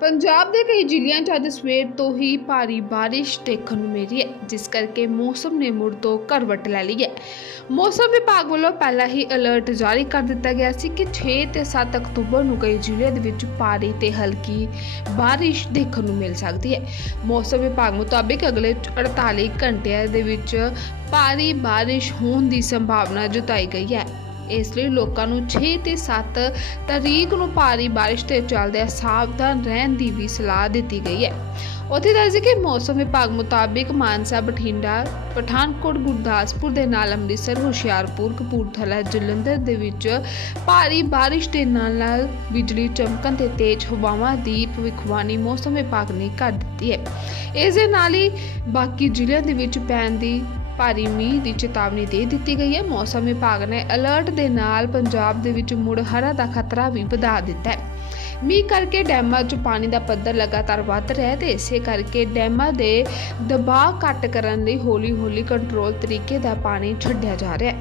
ਪੰਜਾਬ ਦੇ ਕਈ ਜ਼ਿਲ੍ਹਿਆਂ 'ਚ ਅੱਜ ਸਵੇਰ ਤੋਂ ਹੀ ਭਾਰੀ ਬਾਰਿਸ਼ ਦੇਖਣ ਨੂੰ ਮਿਲੀ ਹੈ, ਜਿਸ ਕਰਕੇ ਮੌਸਮ ਨੇ ਮੁੜ ਤੋਂ ਕਰਵਟ ਲੈ ਲਈ ਹੈ। ਮੌਸਮ ਵਿਭਾਗ ਵੱਲੋਂ ਪਹਿਲਾਂ ਹੀ ਅਲਰਟ ਜਾਰੀ ਕਰ ਦਿੱਤਾ ਗਿਆ ਸੀ ਕਿ 6 ਤੇ 7 ਅਕਤੂਬਰ ਨੂੰ ਕਈ ਜ਼ਿਲ੍ਹਿਆਂ ਦੇ ਵਿੱਚ ਭਾਰੀ ਤੇ ਹਲਕੀ ਬਾਰਿਸ਼ ਦੇਖਣ ਨੂੰ ਮਿਲ ਸਕਦੀ ਹੈ। ਮੌਸਮ ਵਿਭਾਗ ਮੁਤਾਬਿਕ ਅਗਲੇ 48 ਘੰਟਿਆਂ ਦੇ ਵਿੱਚ ਭਾਰੀ ਬਾਰਿਸ਼ ਹੋਣ ਦੀ ਸੰਭਾਵਨਾ ਜਤਾਈ ਗਈ ਹੈ। ਇਸ ਲਈ ਲੋਕਾਂ ਨੂੰ 6 ਤੇ 7 ਤਰੀਕ ਨੂੰ ਭਾਰੀ ਬਾਰਿਸ਼ ਤੇ ਚੱਲਦਿਆਂ ਸਾਵਧਾਨ ਰਹਿਣ ਦੀ ਵੀ ਸਲਾਹ ਦਿੱਤੀ ਗਈ ਹੈ। ਉੱਥੇ ਦੱਸਦੇ ਕਿ ਮੌਸਮ ਵਿਭਾਗ ਮੁਤਾਬਿਕ ਮਾਨਸਾ, ਬਠਿੰਡਾ, ਪਠਾਨਕੋਟ, ਗੁਰਦਾਸਪੁਰ ਦੇ ਨਾਲ ਅੰਮ੍ਰਿਤਸਰ, ਹੁਸ਼ਿਆਰਪੁਰ, ਕਪੂਰਥਲਾ, ਜਲੰਧਰ ਦੇ ਵਿੱਚ ਭਾਰੀ ਬਾਰਿਸ਼ ਦੇ ਨਾਲ ਨਾਲ ਬਿਜਲੀ ਚਮਕਣ ਤੇ ਤੇਜ਼ ਹਵਾਵਾਂ ਦੀ ਭਵਿੱਖਬਾਣੀ ਮੌਸਮ ਵਿਭਾਗ ਨੇ ਕਰ ਦਿੱਤੀ ਹੈ। ਇਸ ਦੇ ਨਾਲ ਹੀ ਬਾਕੀ ਜ਼ਿਲ੍ਹਿਆਂ ਦੇ ਵਿੱਚ ਪੈਣ ਦੀ ਭਾਰੀ ਮੀਂਹ ਦੀ ਚੇਤਾਵਨੀ ਦੇ ਦਿੱਤੀ ਗਈ ਹੈ। ਮੌਸਮ ਵਿਭਾਗ ਨੇ ਅਲਰਟ ਦੇ ਨਾਲ ਪੰਜਾਬ ਦੇ ਵਿੱਚ ਮੁੜ ਹੜ੍ਹਾਂ ਦਾ ਖਤਰਾ ਵੀ ਵਧਾ ਦਿੱਤਾ ਹੈ। ਮੀਂਹ ਕਰਕੇ ਡੈਮਾਂ 'ਚ ਪਾਣੀ ਦਾ ਪੱਧਰ ਲਗਾਤਾਰ ਵੱਧ ਰਿਹਾ ਹੈ ਤੇ ਇਸੇ ਕਰਕੇ ਡੈਮਾਂ ਦੇ ਦਬਾਅ ਘੱਟ ਕਰਨ ਲਈ ਹੌਲੀ-ਹੌਲੀ ਕੰਟਰੋਲ ਤਰੀਕੇ ਦਾ ਪਾਣੀ ਛੱਡਿਆ ਜਾ ਰਿਹਾ ਹੈ।